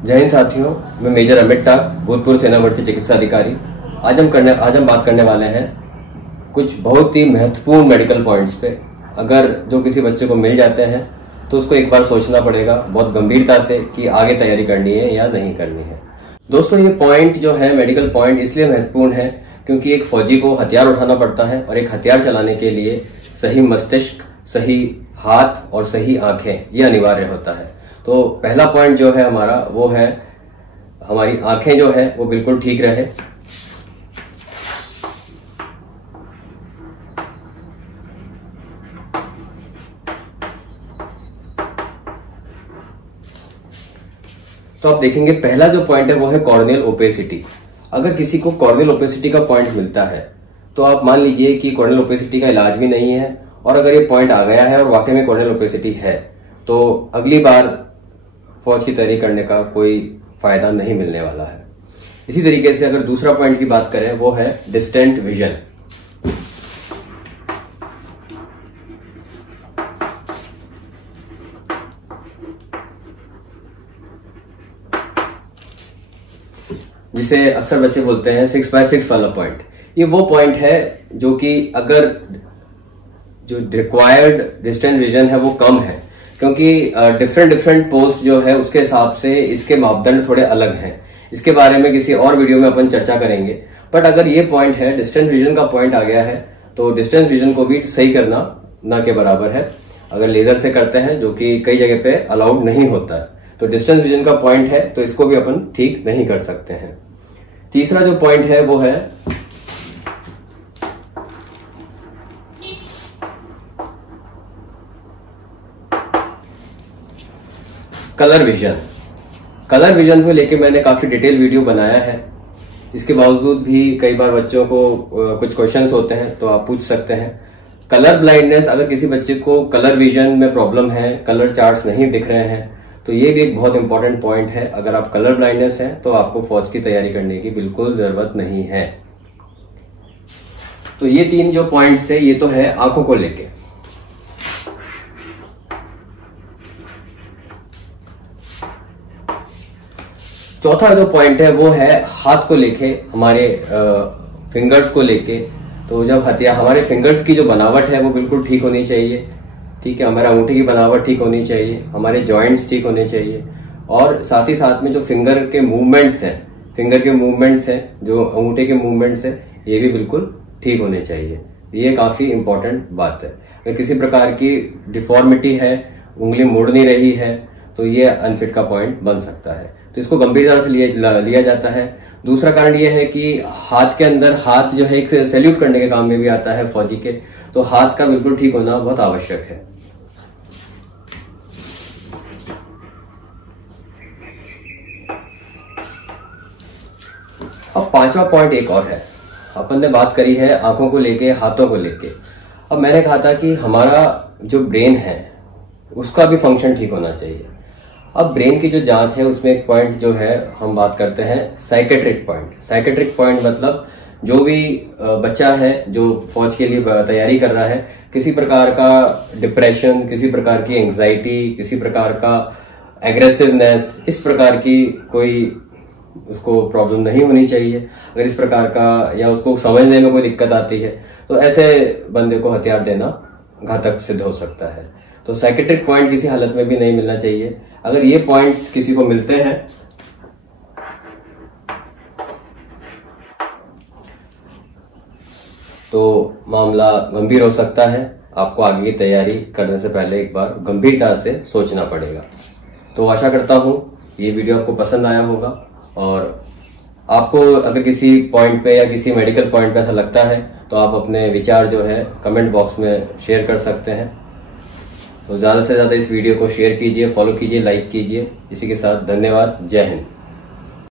जय हिंद साथियों, मैं मेजर अमित टाक, भूतपूर्व सेना भर्ती चिकित्सा अधिकारी। आज हम बात करने वाले हैं कुछ बहुत ही महत्वपूर्ण मेडिकल पॉइंट्स पे। अगर जो किसी बच्चे को मिल जाते हैं तो उसको एक बार सोचना पड़ेगा बहुत गंभीरता से कि आगे तैयारी करनी है या नहीं करनी है। दोस्तों, ये पॉइंट जो है मेडिकल पॉइंट इसलिए महत्वपूर्ण है क्योंकि एक फौजी को हथियार उठाना पड़ता है और एक हथियार चलाने के लिए सही मस्तिष्क, सही हाथ और सही आंखें ये अनिवार्य होता है। तो पहला पॉइंट जो है हमारा वो है हमारी आंखें जो है वो बिल्कुल ठीक रहे। तो आप देखेंगे पहला जो पॉइंट है वो है कॉर्नियल ओपेसिटी। अगर किसी को कॉर्नियल ओपेसिटी का पॉइंट मिलता है तो आप मान लीजिए कि कॉर्नियल ओपेसिटी का इलाज भी नहीं है, और अगर ये पॉइंट आ गया है और वाकई में कॉर्नियल ओपेसिटी है तो अगली बार फौज की तैयारी करने का कोई फायदा नहीं मिलने वाला है। इसी तरीके से अगर दूसरा पॉइंट की बात करें वो है डिस्टेंट विजन। जिसे अक्सर बच्चे बोलते हैं 6x6 वाला पॉइंट। ये वो पॉइंट है जो कि अगर जो रिक्वायर्ड डिस्टेंट विजन है वो कम है, क्योंकि डिफरेंट पोस्ट जो है उसके हिसाब से इसके मापदंड थोड़े अलग हैं। इसके बारे में किसी और वीडियो में अपन चर्चा करेंगे। बट अगर ये पॉइंट है, डिस्टेंस विजन का पॉइंट आ गया है, तो डिस्टेंस विजन को भी सही करना ना के बराबर है। अगर लेजर से करते हैं जो कि कई जगह पे अलाउड नहीं होता है, तो डिस्टेंस विजन का पॉइंट है तो इसको भी अपन ठीक नहीं कर सकते हैं। तीसरा जो पॉइंट है वो है कलर विजन। कलर विजन को लेके मैंने काफी डिटेल वीडियो बनाया है। इसके बावजूद भी कई बार बच्चों को कुछ क्वेश्चंस होते हैं तो आप पूछ सकते हैं। कलर ब्लाइंडनेस, अगर किसी बच्चे को कलर विजन में प्रॉब्लम है, कलर चार्ट्स नहीं दिख रहे हैं, तो ये भी एक बहुत इंपॉर्टेंट पॉइंट है। अगर आप कलर ब्लाइंडनेस है तो आपको फौज की तैयारी करने की बिल्कुल जरूरत नहीं है। तो ये तीन जो पॉइंट्स है ये तो है आंखों को लेके। चौथा जो पॉइंट है वो है हाथ को लेके, हमारे फिंगर्स को लेके। तो जब हमारे फिंगर्स की जो बनावट है वो बिल्कुल ठीक होनी चाहिए। ठीक है, हमारे अंगूठे की बनावट ठीक होनी चाहिए, हमारे जॉइंट्स ठीक होने चाहिए, और साथ ही साथ में जो फिंगर के मूवमेंट्स हैं, जो अंगूठे के मूवमेंट्स हैं, ये भी बिल्कुल ठीक होने चाहिए। ये काफी इंपॉर्टेंट बात है। अगर किसी प्रकार की डिफॉर्मिटी है, उंगली मुड़ नहीं रही है, तो ये अनफिट का पॉइंट बन सकता है। तो इसको गंभीरता से लिया जाता है। दूसरा कारण ये है कि हाथ के अंदर, हाथ जो है एक सैल्यूट करने के काम में भी आता है फौजी के, तो हाथ का बिल्कुल ठीक होना बहुत आवश्यक है। अब पांचवा पॉइंट एक और है। अपन ने बात करी है आंखों को लेके, हाथों को लेके। अब मैंने कहा था कि हमारा जो ब्रेन है उसका भी फंक्शन ठीक होना चाहिए। अब ब्रेन की जो जांच है उसमें एक पॉइंट जो है हम बात करते हैं साइकेट्रिक पॉइंट। साइकेट्रिक पॉइंट मतलब जो भी बच्चा है जो फौज के लिए तैयारी कर रहा है, किसी प्रकार का डिप्रेशन, किसी प्रकार की एंजाइटी, किसी प्रकार का एग्रेसिवनेस, इस प्रकार की कोई उसको प्रॉब्लम नहीं होनी चाहिए। अगर इस प्रकार का या उसको समझने में कोई दिक्कत आती है तो ऐसे बंदे को हथियार देना घातक सिद्ध हो सकता है। तो साइकेट्रिक पॉइंट किसी हालत में भी नहीं मिलना चाहिए। अगर ये पॉइंट्स किसी को मिलते हैं तो मामला गंभीर हो सकता है। आपको आगे की तैयारी करने से पहले एक बार गंभीरता से सोचना पड़ेगा। तो आशा करता हूं ये वीडियो आपको पसंद आया होगा, और आपको अगर किसी पॉइंट पे या किसी मेडिकल पॉइंट पे ऐसा लगता है तो आप अपने विचार जो है कमेंट बॉक्स में शेयर कर सकते हैं। तो ज्यादा से ज्यादा इस वीडियो को शेयर कीजिए, फॉलो कीजिए, लाइक कीजिए। इसी के साथ धन्यवाद। जय हिंद।